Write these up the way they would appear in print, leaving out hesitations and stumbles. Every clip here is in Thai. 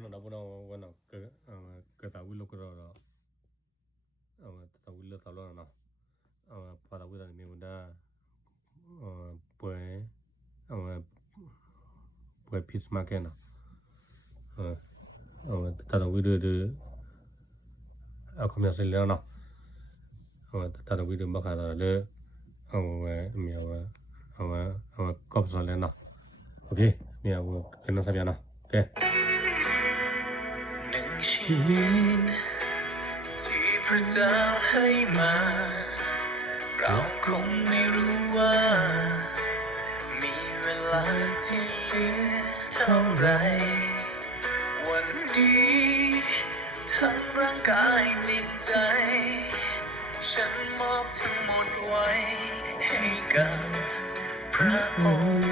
no da bueno bueno que ta wi lo ko ro ta wi lo ta lo no pa ta wi da mi da pues peace market no ta ta wi de a commerce le no ta ta wi de ba ka da le mi cop so le no ok mi que no sabía no ok ชีวิตที่พระเจ้าให้มาเราคงไม่รู้ว่ามีเวลาที่เหลือเท่าไรวันนี้ทั้งร่างกายจิตใจฉันมอบทั้งหมดไว้ให้กับพระองค์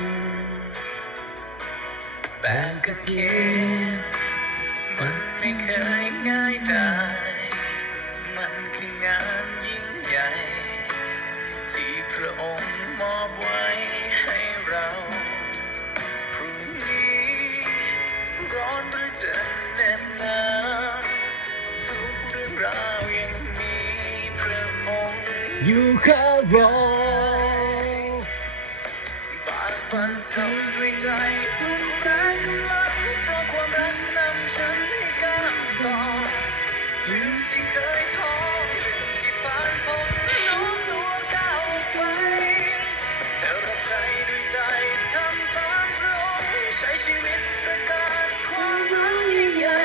แบกกางเขนมันไม่เคยง่ายได้มันคืองานยิ่งใหญ่ที่พระองค์มอบไว้ให้เราพรุ่งนี้ร้อนหรือจะเหน็บหนาวทุกเรื่องราวยังมีพระองค์อยู่ข้างเราบาดบันทำด้วยใจสุดแรงกำลังเพราะความรักนำฉันให้ก้าวต่อลืมที่เคยท้อลืมที่ผ่านพ้นโน้มตัวก้าวออกไปเธอรับใจด้วยใจทำตามพระองค์ใช้ชีวิตประกาศความรักยิ่งใหญ่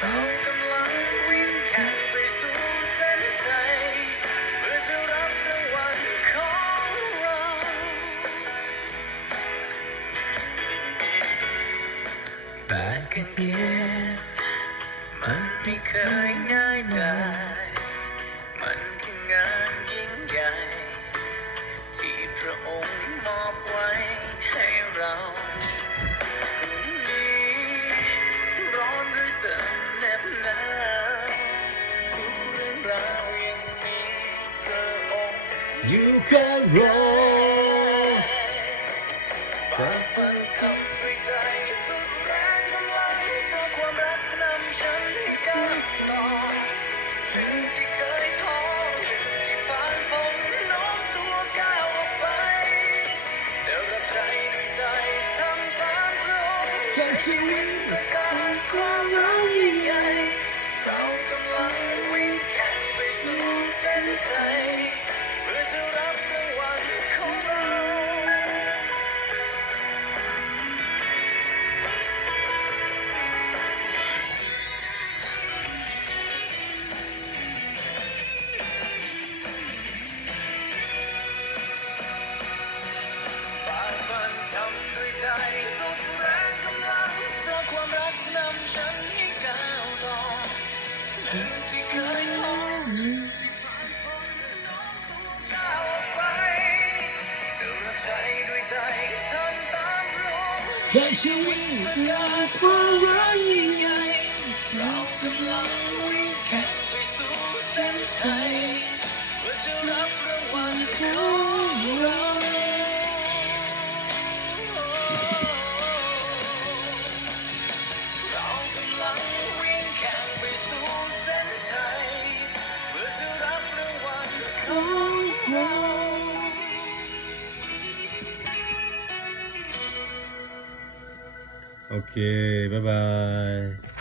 เรากำลังวิ่งแข่งไปสู่เส้นชัยเพื่อจะรับรางวัลของเราแบกกางเขนมันไม่เคยง่ายได้มันคืองานยิ่งใหญ่ที่พระองค์มอบไว้ให้เราพรุ่งนี้ร้อนหรือจะเหน็บหนาวทุกเรื่องราวยังมีพระองค์อยู่ข้างเราบาดบันทำด้วยใจสุดแรงกำลังเพราะความรักนำฉันให้ก้าวต่อลืมที่เคยท้อลืมที่ผ่านพ้นโน้มตัวก้าวออกไปจะรับใจด้วยใจทำตามพระองค์ใช้ชีวิตประกาศความรักยิ่งใหญ่เรากำลังวิ่งแข่งไปสู่เส้นชัยเพื่อจะรับรางวัลของเรา บาดบันทำด้วยใจสุดแรงกำลังเพราะความรักนำฉันให้ก้าวต่อลืมที่เคยท้อลืมที่ผ่านพ้นโน้มตัวก้าวออกไปจะรับใจด้วยใจทำตามพระองค์ใช้ชีวิตประกาศความรักยิ่งใหญ่เรากำลังวิ่งแข่งไปสู่เส้นชัยเพื่อจะรับรางวัลของเรา เรากำลังวิ่งแข่งไปสู่เส้นชัยเพื่อจะรับรางวัลของเรา ok bye bye